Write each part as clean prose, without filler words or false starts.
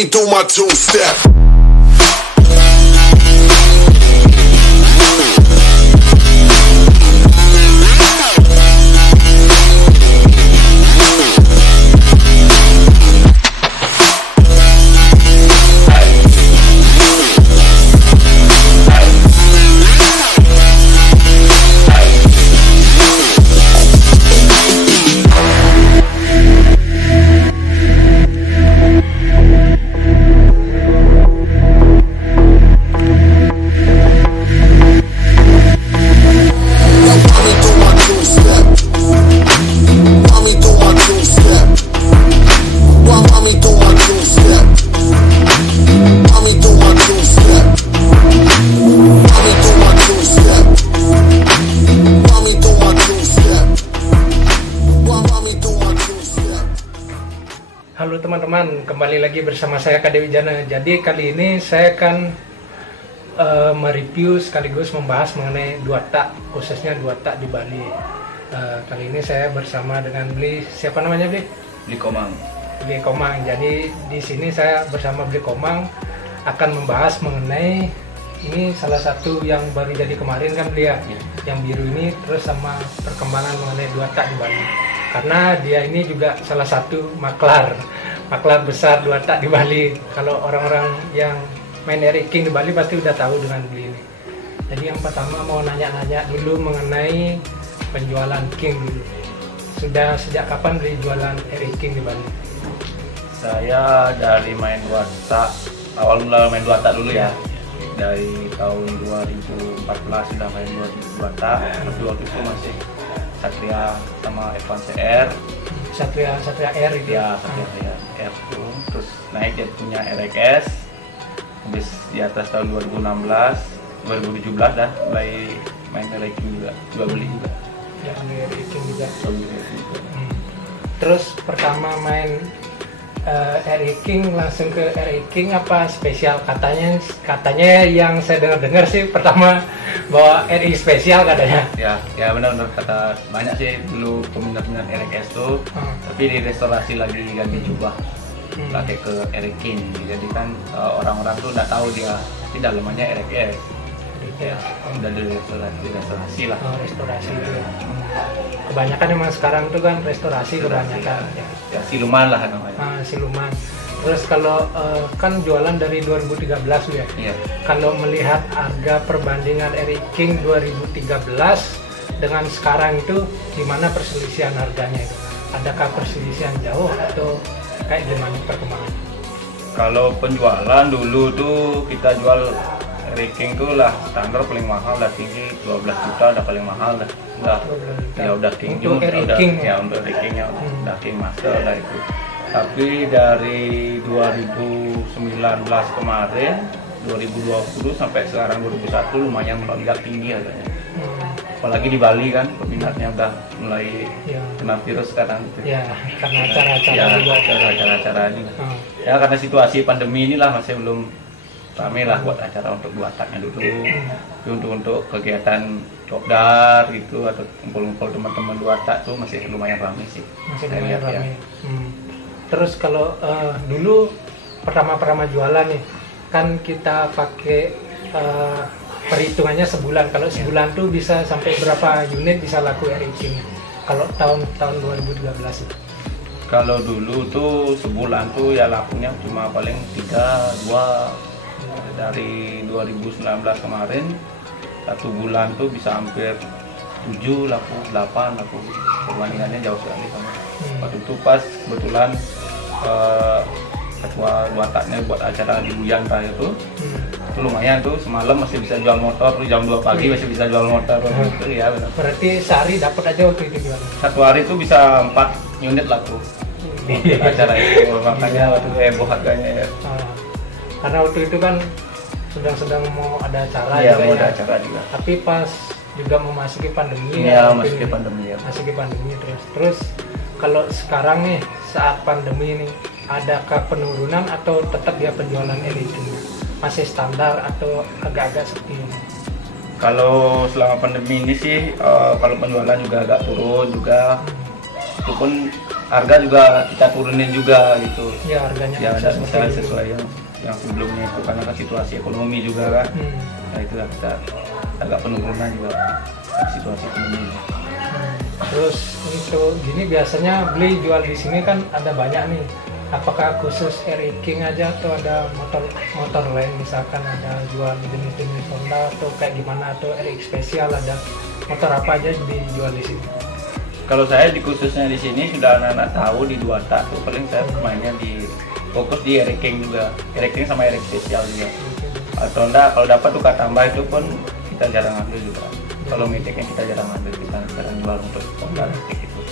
me do my two-step. Halo teman-teman, kembali lagi bersama saya Kade Wijana. Jadi kali ini saya akan mereview sekaligus membahas mengenai dua tak, khususnya dua tak di Bali. Kali ini saya bersama dengan Bli, siapa namanya Bli? Bli Komang. Bli Komang. Jadi di sini saya bersama Bli Komang akan membahas mengenai ini salah satu yang baru jadi kemarin kan Bli ya, yang biru ini, terus sama perkembangan mengenai dua tak di Bali. Karena dia ini juga salah satu maklar besar dua tak di Bali. Kalau orang-orang yang main Eric King di Bali pasti udah tahu dengan Bli ini. Jadi yang pertama mau nanya-nanya dulu mengenai penjualan King dulu. Sudah sejak kapan Bli jualan Eric King di Bali? Saya dari main dua tak, awal mula main dua tak dulu ya. Dari tahun 2014 sudah main dua tak, tapi waktu itu masih Satria sama Evan CR. Satria R itu ya, Satria R tuh. Terus naik dia punya RX, habis di atas tahun 2016, 2017 dah mulai main RX juga beli juga. Ya, Eric King juga. Juga. Terus pertama main Eric King langsung ke Eric King apa spesial? Katanya yang saya dengar sih pertama bahwa RI spesial katanya. Ya benar-benar kata banyak sih dulu peminat-peminat RX tuh, tapi direstorasi lagi ganti jubah pakai ke Eric King. Jadi kan orang-orang tuh udah tahu dia di dalamnya RX. Ya, udah restorasi lah. Restorasi itu. Kebanyakan emang sekarang tuh kan restorasi kebanyakan. Ya siluman lah namanya. Siluman. Terus kalau kan jualan dari 2013 ya. Iya. Kalau melihat harga perbandingan Eric King 2013 dengan sekarang itu gimana perselisihan harganya itu? Adakah perselisihan jauh atau kayak gimana perkembangan? Kalau penjualan dulu tuh kita jual Eric King tuh lah standar paling mahal lah, tinggi 12 juta udah paling mahal dah. Udah King untuk Eric King ya, untuk Eric King ya udah King Master lah itu. Tapi dari 2019 kemarin 2020 sampai sekarang 2021 lumayan melonjak tinggi harganya. Apalagi di Bali kan peminatnya udah mulai kena virus sekarang gitu. Ya, karena acara-acara juga. Acara-acara juga. Ya karena situasi pandemi inilah masih belum rame lah buat acara untuk dua taknya dulu. Untuk kegiatan kopdar gitu atau kumpul-kumpul teman-teman dua tak tuh masih lumayan rame sih. Masih lumayan rame. Terus kalau dulu pertama jualan nih kan kita pakai perhitungannya sebulan. Kalau sebulan tuh bisa sampai berapa unit bisa laku Eric King? Kalau tahun 2013 itu? Kalau dulu tuh sebulan tuh ya lakunya cuma paling 3-2. Dari 2019 kemarin satu bulan tuh bisa hampir 7 laku, 8 laku. Perbandingannya jauh sekali sama. Waktu itu pas kebetulan ketua dua taknya buat acara di Buyan itu lumayan tuh, semalam masih bisa jual motor, jam 2 pagi masih bisa jual motor. Itu ya benar. Berarti sehari dapat aja waktu itu jualan? Satu hari tuh bisa 4 unit laku untuk acara itu, makanya waktu itu heboh harganya ya. Karena waktu itu kan sedang mau ada acara mau ada acara juga. Tapi pas juga memasuki pandemi memasuki pandemi ya. Masuki pandemi terus kalau sekarang nih saat pandemi ini adakah penurunan atau tetap dia penjualan Eric King masih standar atau agak-agak sepi? Kalau selama pandemi ini sih kalau penjualan juga agak turun juga. Itu pun harga juga kita turunin juga gitu. Ya harganya Ya bisa ada misalnya sesuai yang sebelumnya itu karena kan situasi ekonomi juga kan. Nah itu kita agak penurunan juga situasi ekonomi. Terus untuk gini biasanya beli jual di sini kan ada banyak nih. Apakah khusus Eric King aja atau ada motor lain, misalkan ada jual jenis-jenis Honda atau kayak gimana, atau Eric spesial, ada motor apa aja dijual di sini? Kalau saya khususnya di sini sudah anak-anak tahu di dua tak tuh paling saya mainnya di fokus di Eric King juga, Eric King sama Eric spesial juga. Atau enggak kalau dapat tukar tambah itu pun kita jarang ambil juga. Kalau Matic yang kita jarang ambil, kita jarang jual untuk Honda Matic itu.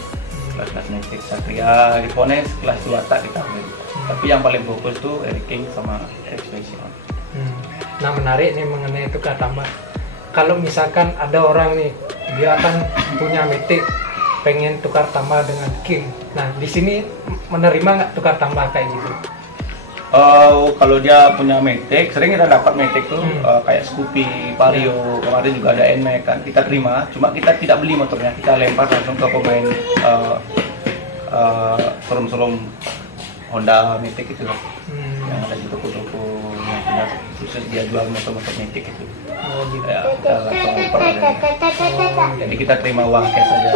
Kelas Matic Satria, Ripone kelas 2 tak kita ambil. Tapi yang paling fokus tuh Eric King sama Eric spesial. Nah menarik nih mengenai tukar tambah. Kalau misalkan ada orang nih, dia akan punya Matic, pengen tukar tambah dengan King. Nah di sini menerima nggak tukar tambah kayak gitu? Kalau dia punya Matic, sering kita dapat Matic tuh kayak Scoopy, Vario, kemarin juga ada NMAX kan, kita terima, cuma kita tidak beli motornya, kita lempar langsung ke pemain showroom Honda Matic itu yang ada di toko-toko yang punya khusus dia jual motor-motor Matic itu. Ya, kita langsung oper jadi kita terima uang cash aja.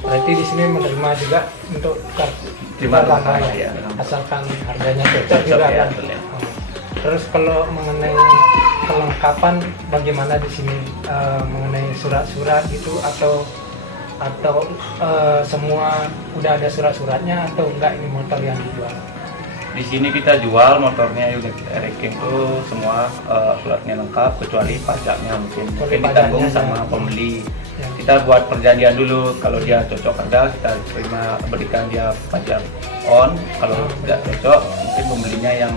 Berarti di sini menerima juga untuk Terima tambah ya, asalkan harganya cocok juga ya, kan. betul ya. Terus kalau mengenai kelengkapan bagaimana di sini, mengenai surat-surat gitu atau semua udah ada surat-suratnya atau enggak ini motor yang dijual? Di sini kita jual motornya unit Eric King itu semua suratnya lengkap kecuali pajaknya mungkin ditanggung sama pembeli. Ya. Kita buat perjanjian dulu, kalau dia cocok harga kita terima berikan dia pajak on, kalau tidak cocok mungkin pembelinya yang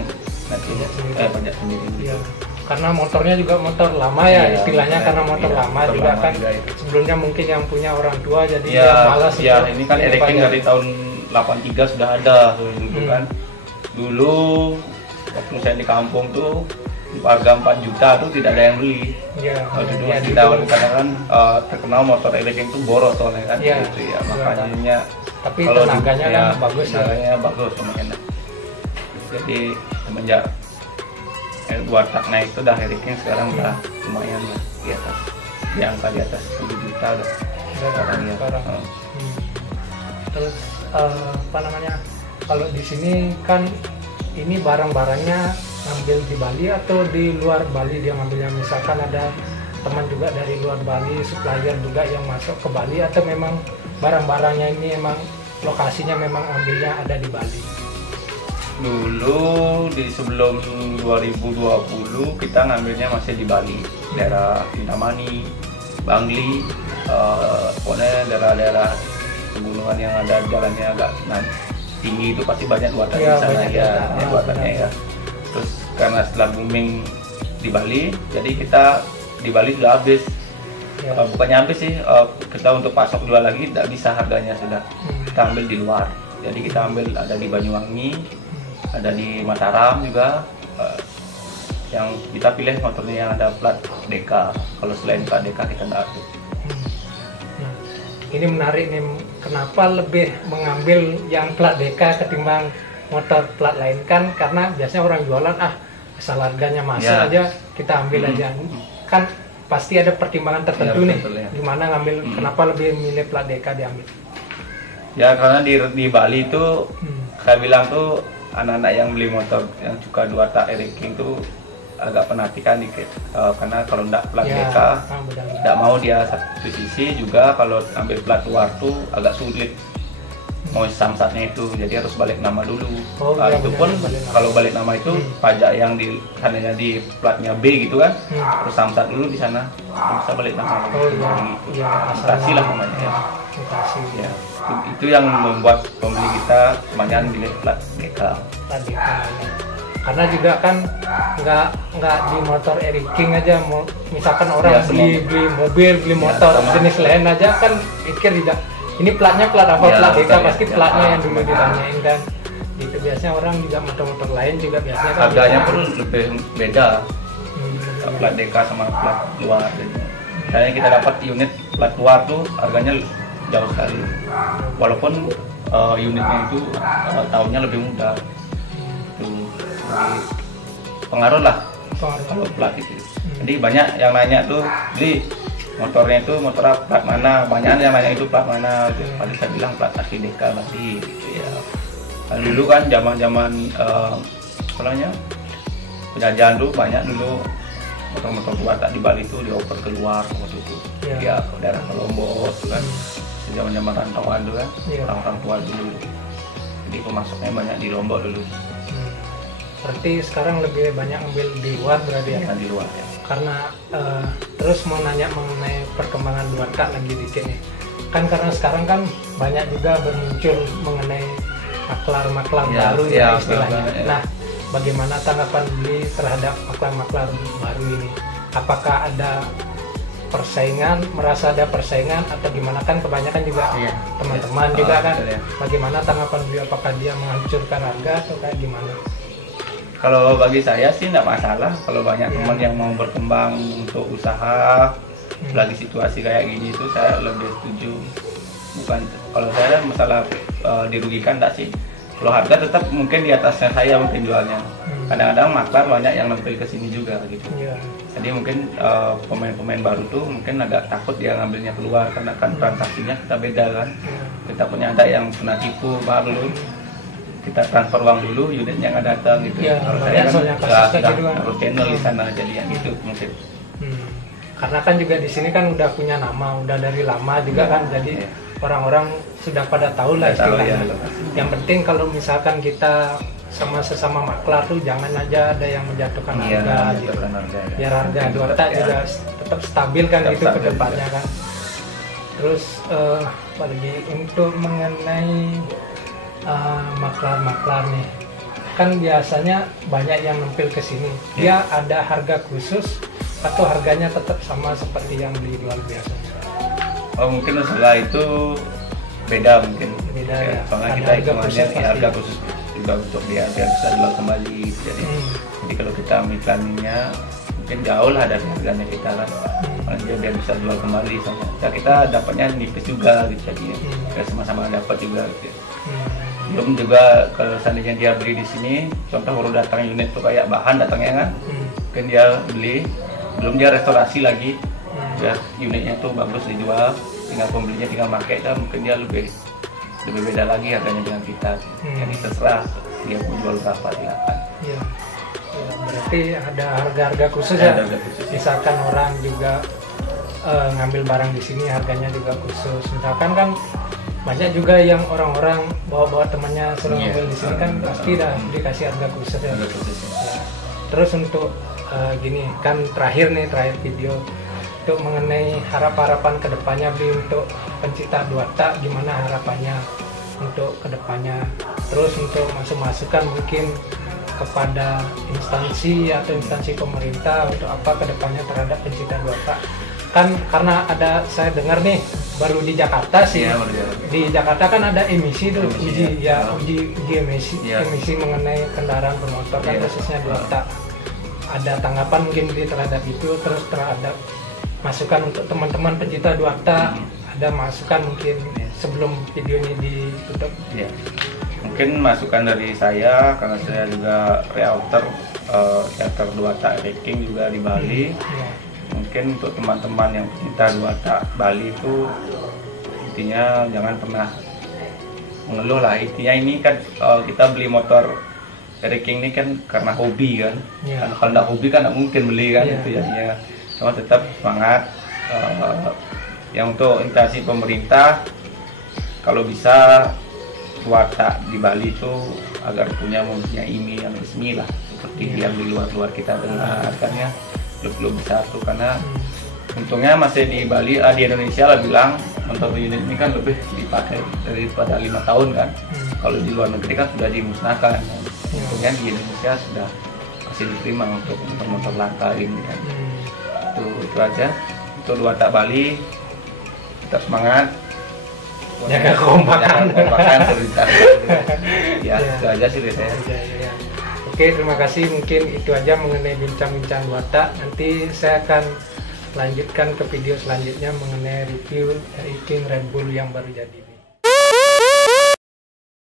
nanti pajak sendiri. Ya. Karena motornya juga motor lama ya, istilahnya karena motor lama juga lama kan juga, sebelumnya mungkin yang punya orang tua jadi ya, dia malas. Ya ini kan Eric King dari tahun 83 sudah ada dulu kan. Dulu waktu saya di kampung tuh harga 4 juta tuh tidak ada yang beli. Ya, dulu ya, kita kadang kan terkenal motor Eric King tuh boros soalnya kan. Ya, gitu ya, makanya tapi tenaganya kan bagus ya. Tenaganya bagus sama enak. Jadi semenjak dua tak naik itu dah Eric King sekarang udah lumayan lah di atas, di angka di atas 7 juta udah sekarang ya. Terus apa namanya, kalau di sini kan ini barang-barangnya ngambil di Bali atau di luar Bali dia ngambilnya, misalkan ada teman juga dari luar Bali, supplier juga yang masuk ke Bali, atau memang barang-barangnya ini emang lokasinya memang ambilnya ada di Bali? Dulu di sebelum 2020 kita ngambilnya masih di Bali, daerah Kintamani, Bangli, pokoknya daerah-daerah pegunungan yang ada jalannya agak tinggi itu pasti banyak buatan di sana ya, buatannya ya. Terus karena setelah booming di Bali, jadi kita di Bali sudah habis. Bukannya habis sih, kita untuk pasok jual lagi tidak bisa, harganya sudah kita ambil di luar. Jadi kita ambil ada di Banyuwangi, ada di Mataram juga. Yang kita pilih motornya yang ada plat DK. Kalau selain plat DK kita tidak ada. Ini menarik nih, kenapa lebih mengambil yang plat DK ketimbang motor plat lain? Kan karena biasanya orang jualan asal harganya masuk aja kita ambil aja. Kan pasti ada pertimbangan tertentu nih, betul, gimana ngambil, kenapa lebih milih plat DK diambil? Ya karena di Bali itu saya bilang tuh anak-anak yang beli motor yang suka 2 tak Eric King tuh agak penatikan dikit, karena kalau tidak plat DK tidak mau dia satu sisi juga, kalau ambil plat luar tuh agak sulit mau samsatnya itu, jadi harus balik nama dulu. Itu pun kalau balik nama itu pajak yang di sananya di platnya B gitu kan, harus samsat dulu di sana, bisa balik nama gitu. Mutasi lah namanya ya. Ya, itu yang membuat pembeli kita kebanyakan pilih plat DK. Karena juga kan nggak di motor Eric King aja, misalkan orang beli mobil, beli motor jenis lain aja kan pikir tidak ini platnya plat apa, plat DK pasti platnya yang dulu ditanyain kan. Itu biasanya orang juga motor-motor lain juga biasanya kan harganya pun lebih beda, plat DK sama plat luar. Misalnya kita dapat unit plat luar tuh harganya jauh sekali. Walaupun unitnya itu tahunnya lebih muda. Tuh, jadi pengaruh lah kalau plat itu. Jadi banyak yang nanya tuh, beli motornya itu motor plat mana? Banyak yang nanya itu plat mana? Tadi saya bilang plat asli Deka Bali. Gitu ya. Kan dulu kan zaman-zaman penjajahan dulu banyak dulu motor-motor Watak di Bali itu dioper keluar waktu itu. Ya ke daerah Lombok itu kan. Zaman-zaman rantauan dulu kan, orang-orang tua dulu. Jadi pemasoknya banyak di Lombok dulu. Berarti sekarang lebih banyak ambil di luar berarti ya? Di luar ya. Karena terus mau nanya mengenai perkembangan Dwarka lagi dikit nih. Kan karena sekarang kan banyak juga bermuncul mengenai maklar-maklar baru ya istilahnya. Ya. Nah, bagaimana tanggapan beli terhadap maklar-maklar baru ini? Apakah ada persaingan, merasa ada persaingan atau gimana? Kan kebanyakan juga teman-teman juga kan. Bagaimana tanggapan beli? Apakah dia menghancurkan harga atau kayak gimana? Kalau bagi saya sih nggak masalah kalau banyak teman yang mau berkembang untuk usaha, lagi situasi kayak gini itu saya lebih setuju. Bukan kalau saya masalah dirugikan nggak sih. Kalau harga tetap mungkin di atasnya saya mungkin jualnya. Kadang-kadang maklar banyak yang nampil ke sini juga gitu. Jadi mungkin pemain-pemain baru tuh mungkin agak takut dia ngambilnya keluar karena kan transaksinya kita beda kan. Kita punya ada yang pernah tipu baru. Kita transfer uang dulu, unitnya nggak datang gitu. Kalau saya kan harus channel di sana jadi yang itu mungkin. Karena kan juga di sini kan udah punya nama, udah dari lama juga kan, jadi orang-orang sudah pada tahu lah istilahnya. Yang penting kalau misalkan kita sama sesama maklar tuh jangan aja ada yang menjatuhkan harga gitu. Biar harga Dwarka juga tetap stabil kan gitu ke depannya kan. Terus apalagi untuk mengenai maklar-maklar nih, kan biasanya banyak yang nampil ke sini. Dia ada harga khusus atau harganya tetap sama seperti yang beli jual biasanya? Oh mungkin setelah itu beda mungkin. Beda ya. Soalnya kita hitungannya harga khusus juga untuk dia biar bisa jual kembali. Jadi kalau kita mikirannya mungkin jauh lah dari harganya kita kan. Kalau dia biar bisa jual kembali sama kita dapatnya nipis juga gitu jadinya. Kita sama-sama dapat juga gitu. Belum juga kalau seandainya dia beli di sini, contoh baru datang unit tuh kayak bahan datangnya kan, mungkin dia beli, belum dia restorasi lagi, biar unitnya tuh bagus dijual, tinggal pembelinya tinggal pakai kan, mungkin dia lebih beda lagi harganya dengan kita. Jadi terserah dia mau jual berapa silakan. Ya, berarti ada harga-harga khusus ya. Misalkan orang juga ngambil barang di sini harganya juga khusus. Misalkan kan banyak juga yang orang-orang bawa-bawa temannya suruh ngambil di sini kan pasti dah dikasih harga khusus ya. Terus untuk gini kan terakhir video untuk mengenai harapan kedepannya beli untuk pencinta Dwarka, gimana harapannya untuk kedepannya? Terus untuk masukan mungkin kepada instansi atau instansi pemerintah untuk apa kedepannya terhadap pencinta Dwarka? Kan karena ada saya dengar nih baru di Jakarta sih, di Jakarta kan ada emisi tuh, uji emisi mengenai kendaraan bermotor kan khususnya Dwarka. Ada tanggapan mungkin terhadap itu, terus terhadap masukan untuk teman-teman pencinta Dwarka, ada masukan mungkin sebelum video ini ditutup? Mungkin masukan dari saya karena saya juga realtor Dwarka Ranking juga di Bali. Mungkin untuk teman-teman yang pencinta Dwarka Bali itu intinya jangan pernah mengeluh lah. Intinya ini kan kita beli motor Ranking ini kan karena hobi kan. Karena kalau nggak hobi kan nggak mungkin beli kan itu ya. Cuma tetap semangat. Yang untuk instansi pemerintah kalau bisa Dwarka di Bali itu agar mempunyai IMI yang resmi lah seperti yang di luar kita dengar harganya belum besar tuh karena untungnya masih di Bali di Indonesia lah bilang motor unit ini kan lebih dipakai daripada 5 tahun kan. Kalau di luar negeri kan sudah dimusnahkan. Untungnya di Indonesia sudah masih diterima untuk motor langka ini kan. Itu aja untuk Dwarka Bali, tetap semangat, jaga kekompakan solidaritas. Itu aja sih dari saya. Oke, terima kasih. Mungkin itu aja mengenai bincang-bincang Dwarka. Nanti saya akan lanjutkan ke video selanjutnya mengenai review dari King Red Bull yang baru jadi ini.